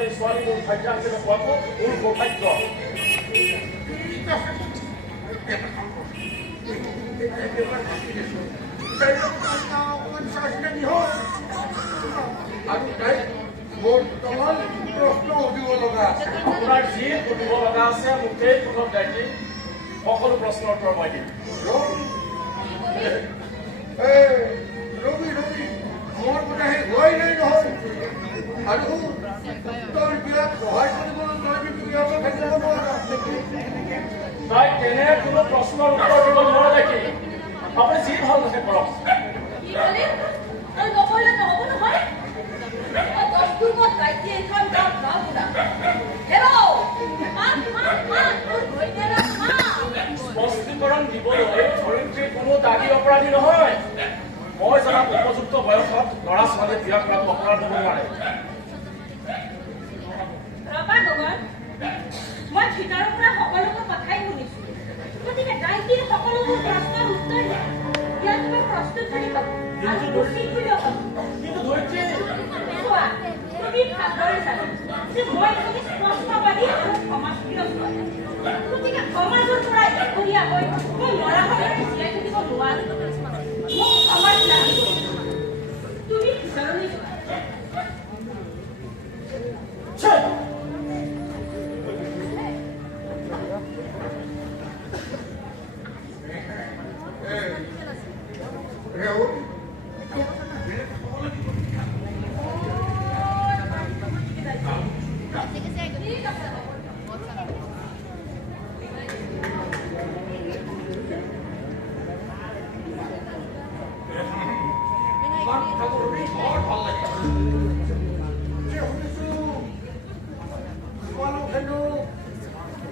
এজনী ছোৱালী মোৰ ভাগ্যাংশে পোৱাটো মোৰ সৌভাগ্য। মোৰ দুটামান প্ৰশ্ন সুধিব লগা আছে। আপোনাৰ যি সুধিব লগা আছে মোকেই সোধক দায়িত্ব, সকলো প্ৰশ্নৰ উত্তৰ মই দিম। ৰবি ৰবি মোৰ কথা সেই হোৱাই নাই নহয়, আৰু তোৰ বিয়াত সহায় কৰিবলৈ তই কিন্তু ইয়াতে থাকিব নোৱাৰা। তাই তেনে কোনো প্ৰশ্নৰ উত্তৰ দিব নোৱাৰে নেকি? আপুনি যি ভাল লাগে কৰক। স্পষ্টীকৰণ দিবলৈ ধৰিত্ৰী কোনো দাবী অপৰাধী নহয়। মই জনাত উপযুক্ত বয়সত ল'ৰা ছোৱালীয়ে বিয়া কৰাটো অপৰাধ হ'ব নোৱাৰে। মই ভিতৰৰ পৰা সকলোবোৰ কথাই শুনিছো, গতিকে দায়িত্বীৰ সকলোবোৰ প্ৰশ্নৰ উত্তৰ ইয়াত মই প্ৰস্তুত কৰি পাব আৰু উচিত বুলিও ভাবো। কিন্তু ধৰিত্ৰী চোৱা, তুমি ভালদৰে জানা যে মই এজনী স্পষ্টবাদী আৰু সমাজপ্ৰিয় ছোৱালী। গতিকে সমাজৰ পৰা এখৰীয়া হৈ মই ল'ৰাসকলে জীয়াই থাকিব নোৱাৰো। মোক সমাজ লাগিব। তুমি ভিতৰলৈ যোৱা।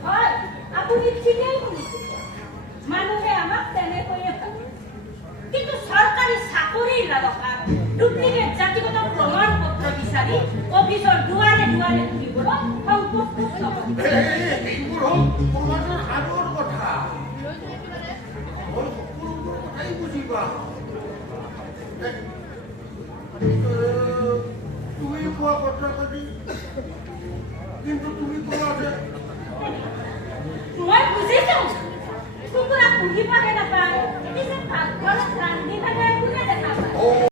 হয়, আপুনি ঠিকেই শুনিছে। মানুহে আমাক তেনেকৈয়ে ভাবে, কিন্তু চৰকাৰী চাকৰিৰ লালসাত ডুপ্লিকেট জাতিগত প্ৰমাণ পত্ৰ বিচাৰি অফিচৰ দুৱাৰে দুৱাৰে ঘূৰিবলৈ সংকোচ নকৰে। এইবোৰ হ'ল সমাজৰ আগৰ কথা। মই সকলোবোৰ কথাই বুজি পাওঁ। তুমি কোৱা কথাখিনি কিন্তু তুমি কোৱা যে মই বুজিছো, কুকুৰা পুহিবহে নাপায়, পিছে ভাত ৰান্ধি থাকে